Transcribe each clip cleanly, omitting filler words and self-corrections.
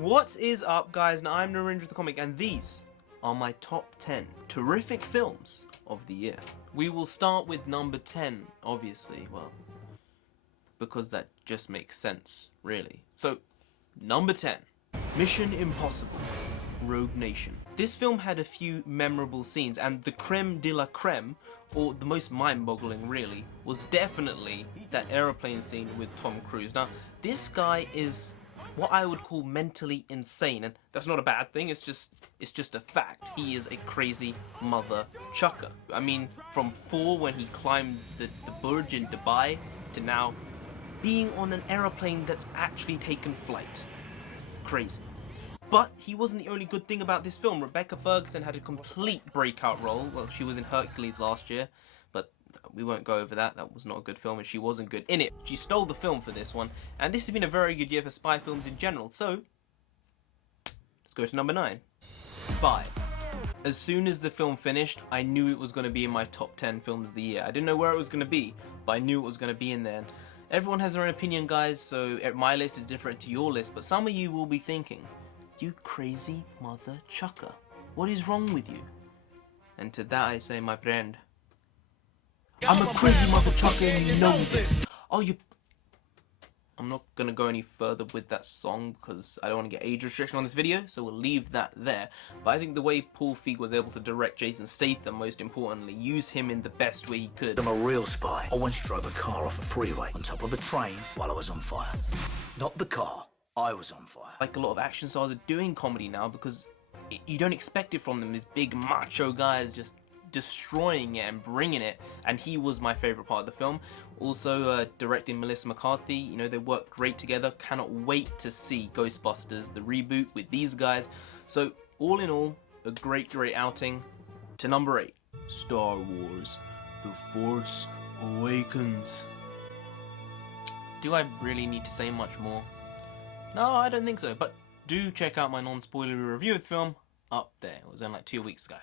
What is up, guys? Now, I'm Narendra the Comic, and these are my top 10 terrific films of the year. We will start with number 10, obviously, well, because that just makes sense, really. So, number 10, Mission Impossible, Rogue Nation. This film had a few memorable scenes, and the creme de la creme, or the most mind-boggling really, was definitely that aeroplane scene with Tom Cruise. Now, this guy is what I would call mentally insane, and that's not a bad thing, it's just a fact. He is a crazy mother chucker. I mean, from 4 when he climbed the Burj in Dubai, to now being on an aeroplane that's actually taken flight. Crazy. But he wasn't the only good thing about this film. Rebecca Ferguson had a complete breakout role. Well, she was in Hercules last year, but we won't go over that. That was not a good film, and she wasn't good in it. She stole the film for this one, and this has been a very good year for spy films in general. So, let's go to number 9. Spy. As soon as the film finished, I knew it was going to be in my top 10 films of the year. I didn't know where it was going to be, but I knew it was going to be in there. Everyone has their own opinion, guys, so my list is different to your list, but some of you will be thinking, you crazy mother chucker, what is wrong with you? And to that I say, my friend, I'm a crazy mother chucker and you know this. Oh, you... I'm not gonna go any further with that song because I don't want to get age restriction on this video, so we'll leave that there. But I think the way Paul Feig was able to direct Jason Statham, most importantly, use him in the best way he could. I'm a real spy. I once drove a car off a freeway on top of a train while I was on fire. Not the car, I was on fire. Like a lot of action stars are doing comedy now because you don't expect it from them. These big macho guys just destroying it and bringing it, and he was my favorite part of the film. Also directing Melissa McCarthy, you know, they work great together. Cannot wait to see Ghostbusters, the reboot, with these guys. So all in all, a great outing. To number 8, Star Wars, The Force Awakens. Do I really need to say much more? No, I don't think so, but do check out my non-spoilery review of the film up there. It was only like 2 weeks ago.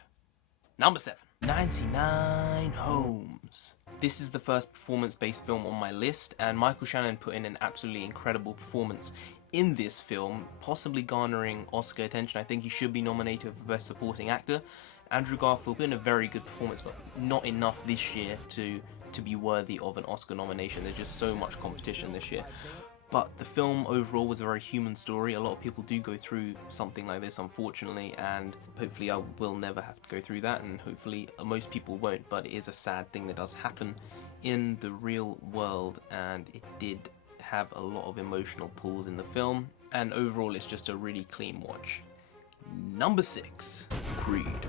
Number 7, 99 Homes. This is the first performance-based film on my list, and Michael Shannon put in an absolutely incredible performance in this film, possibly garnering Oscar attention. I think he should be nominated for Best Supporting Actor. Andrew Garfield put in a very good performance, but not enough this year to be worthy of an Oscar nomination. There's just so much competition this year. But the film overall was a very human story. A lot of people do go through something like this, unfortunately, and hopefully I will never have to go through that, and hopefully most people won't, but it is a sad thing that does happen in the real world, and it did have a lot of emotional pulls in the film, and overall it's just a really clean watch. Number 6, Creed.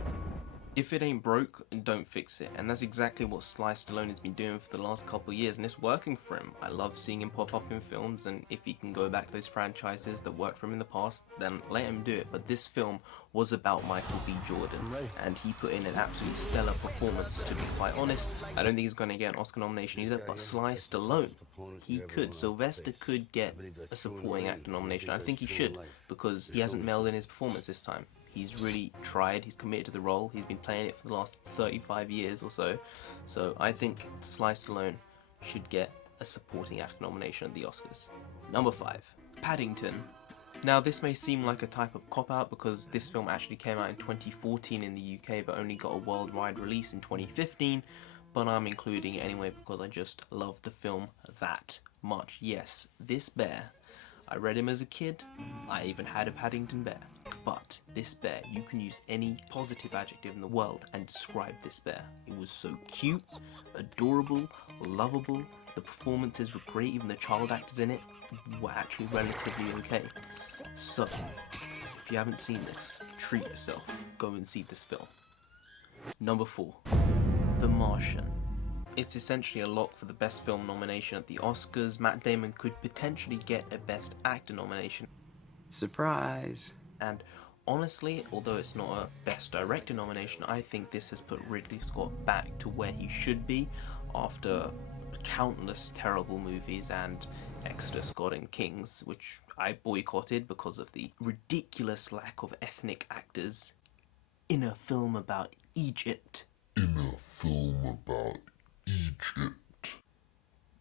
If it ain't broke, don't fix it, and that's exactly what Sly Stallone has been doing for the last couple of years, and it's working for him. I love seeing him pop up in films, and if he can go back to those franchises that worked for him in the past, then let him do it. But this film was about Michael B. Jordan, and he put in an absolutely stellar performance, to be quite honest. I don't think he's going to get an Oscar nomination either, but Sly Stallone, he could. Sylvester could get a supporting actor nomination. I think he should, because he hasn't melded in his performance this time. He's really tried, he's committed to the role, he's been playing it for the last 35 years or so. So I think Sly Stallone should get a supporting actor nomination at the Oscars. Number 5, Paddington. Now this may seem like a type of cop-out because this film actually came out in 2014 in the UK but only got a worldwide release in 2015, but I'm including it anyway because I just love the film that much. Yes, this bear, I read him as a kid, I even had a Paddington bear. But this bear, you can use any positive adjective in the world and describe this bear. It was so cute, adorable, lovable, the performances were great, even the child actors in it were actually relatively okay. So, if you haven't seen this, treat yourself, go and see this film. Number 4, The Martian. It's essentially a lock for the best film nomination at the Oscars. Matt Damon could potentially get a best actor nomination. Surprise! And honestly, although it's not a best director nomination, I think this has put Ridley Scott back to where he should be after countless terrible movies and Exodus, God and Kings, which I boycotted because of the ridiculous lack of ethnic actors in a film about Egypt.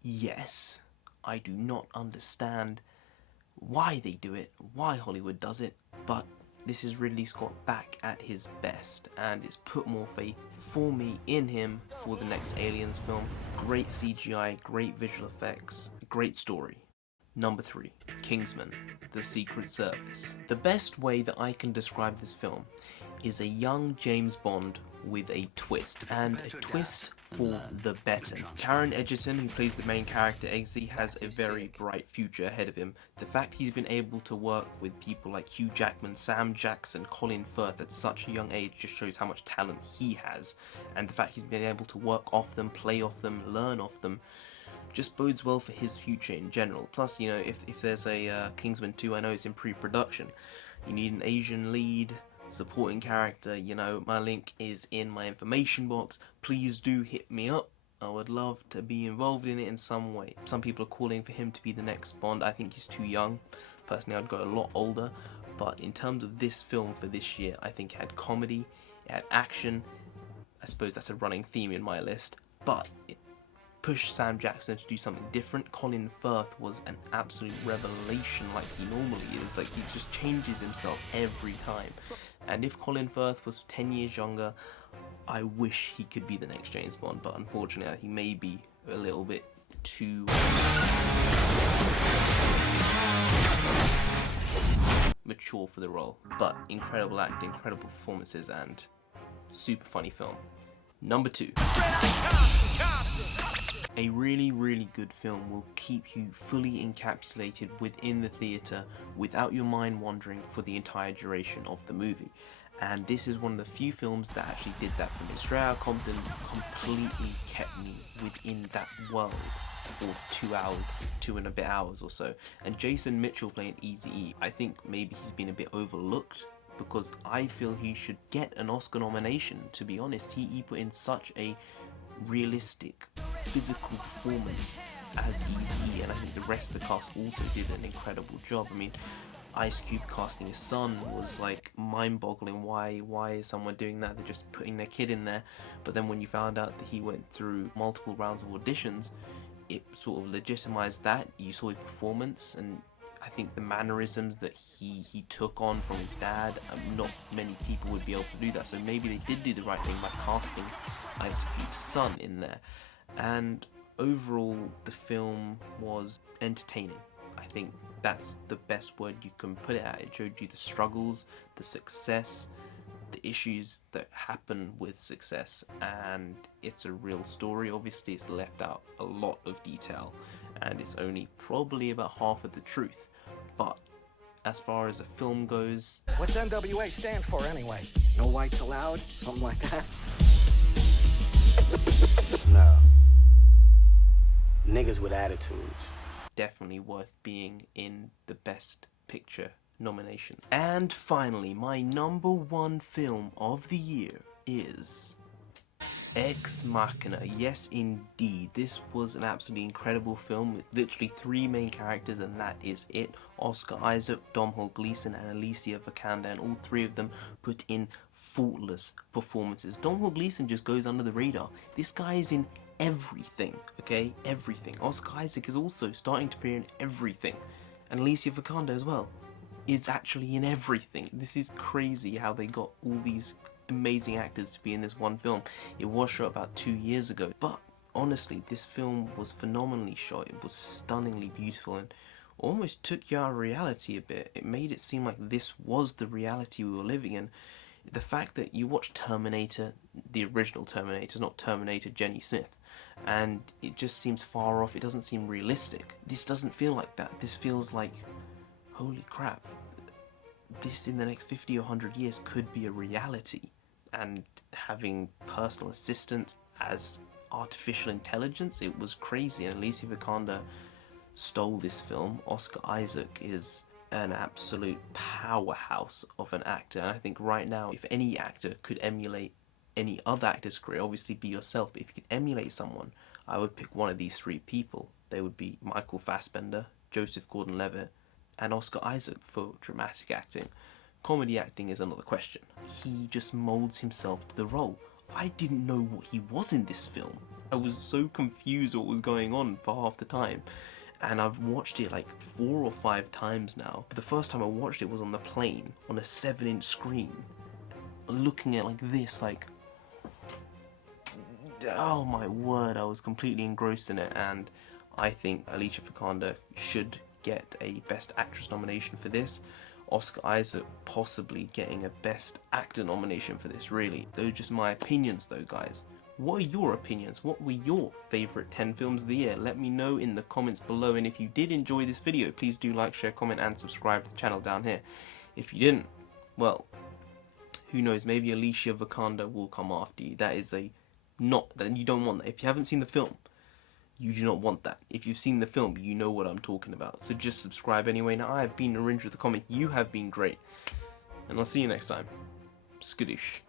Yes, I do not understand why they do it, why Hollywood does it, but this is Ridley Scott back at his best, and it's put more faith for me in him for the next Aliens film. Great CGI, great visual effects, great story. Number 3, Kingsman, The Secret Service. The best way that I can describe this film is a young James Bond with a twist, and a twist for the better. Taron Egerton, who plays the main character Eggsy, has a very bright future ahead of him. The fact he's been able to work with people like Hugh Jackman, Sam Jackson, Colin Firth at such a young age just shows how much talent he has, and the fact he's been able to work off them, play off them, learn off them, just bodes well for his future in general. Plus, you know, if there's a Kingsman 2, I know it's in pre-production, you need an Asian lead, supporting character, you know, my link is in my information box. Please do hit me up. I would love to be involved in it in some way. Some people are calling for him to be the next Bond. I think he's too young. Personally, I'd go a lot older. But in terms of this film for this year, I think it had comedy, it had action. I suppose that's a running theme in my list. But it pushed Sam Jackson to do something different. Colin Firth was an absolute revelation like he normally is. Like, he just changes himself every time. And if Colin Firth was 10 years younger, I wish he could be the next James Bond, but unfortunately he may be a little bit too mature for the role. But incredible acting, incredible performances, and super funny film. Number 2. A really, really good film will keep you fully encapsulated within the theatre without your mind wandering for the entire duration of the movie. And this is one of the few films that actually did that for me. Straight Outta Compton completely kept me within that world for 2 hours, 2 and a bit hours or so. And Jason Mitchell playing Eazy-E, I think maybe he's been a bit overlooked, because I feel he should get an Oscar nomination, to be honest. He put in such a realistic, physical performance as Eazy-E, and I think the rest of the cast also did an incredible job. I mean, Ice Cube casting his son was like mind-boggling. Why is someone doing that? They're just putting their kid in there. But then when you found out that he went through multiple rounds of auditions, it sort of legitimized that. You saw his performance, and I think the mannerisms that he took on from his dad, not many people would be able to do that. So maybe they did do the right thing by casting Ice Cube's son in there. And overall, the film was entertaining. I think that's the best word you can put it at. It showed you the struggles, the success, the issues that happen with success, and it's a real story. Obviously, it's left out a lot of detail, and it's only probably about half of the truth. But as far as a film goes... What's NWA stand for anyway? No whites allowed? Something like that? No. Niggas with attitudes. Definitely worth being in the Best Picture nomination. And finally, my number 1 film of the year is Ex Machina. Yes, indeed. This was an absolutely incredible film with literally 3 main characters, and that is it. Oscar Isaac, Domhnall Gleeson, and Alicia Vikander, and all 3 of them put in faultless performances. Domhnall Gleeson just goes under the radar. This guy is in everything, okay? Everything. Oscar Isaac is also starting to appear in everything. And Alicia Vikander as well is actually in everything. This is crazy how they got all these amazing actors to be in this one film. It was shot about 2 years ago, but honestly, this film was phenomenally shot. It was stunningly beautiful and almost took you out of reality a bit. It made it seem like this was the reality we were living in. The fact that you watch Terminator, the original Terminator, not Terminator Jenny Smith, and it just seems far off. It doesn't seem realistic. This doesn't feel like that. This feels like, holy crap, this in the next 50 or 100 years could be a reality. And having personal assistants as artificial intelligence, it was crazy. And Alicia Vikander stole this film. Oscar Isaac is an absolute powerhouse of an actor, and I think right now, if any actor could emulate any other actor's career, obviously be yourself, but if you could emulate someone, I would pick one of these 3 people. They would be Michael Fassbender, Joseph Gordon-Levitt, and Oscar Isaac for dramatic acting. Comedy acting is another question. He just molds himself to the role. I didn't know what he was in this film. I was so confused what was going on for half the time. and I've watched it like 4 or 5 times now. But the first time I watched it was on the plane on a 7-inch screen, looking at it like this, like, oh my word, I was completely engrossed in it. And I think Alicia Vikander should get a Best Actress nomination for this. Oscar Isaac possibly getting a Best Actor nomination for this, really. Those are just my opinions though, guys. What are your opinions? What were your favourite 10 films of the year? Let me know in the comments below, and if you did enjoy this video, please do like, share, comment and subscribe to the channel down here. If you didn't, well, who knows, maybe Alicia Vikander will come after you. That is a not, then you don't want that. If you haven't seen the film, you do not want that. If you've seen the film, you know what I'm talking about. So just subscribe anyway. Now, I have been Narendra with the Comic. You have been great. And I'll see you next time. Skadoosh.